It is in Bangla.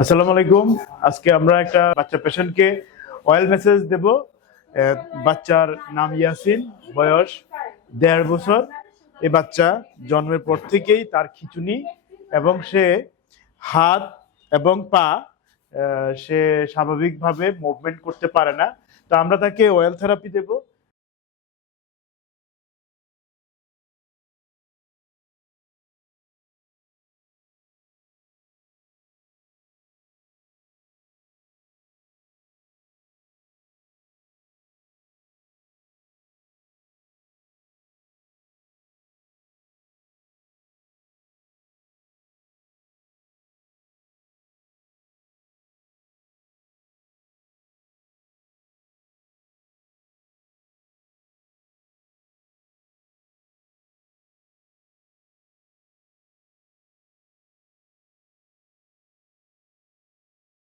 আসসালামু আলাইকুম। আজকে আমরা একটা বাচ্চা পেশেন্টকে অয়েল মেসেজ দেব। বাচ্চার নাম ইয়াসিন, বয়স দেড় বছর। এই বাচ্চা জন্মের পর থেকেই তার খিচুনি এবং সে হাত এবং পা সে স্বাভাবিকভাবে মুভমেন্ট করতে পারে না। তা আমরা তাকে অয়েল থেরাপি দেবো।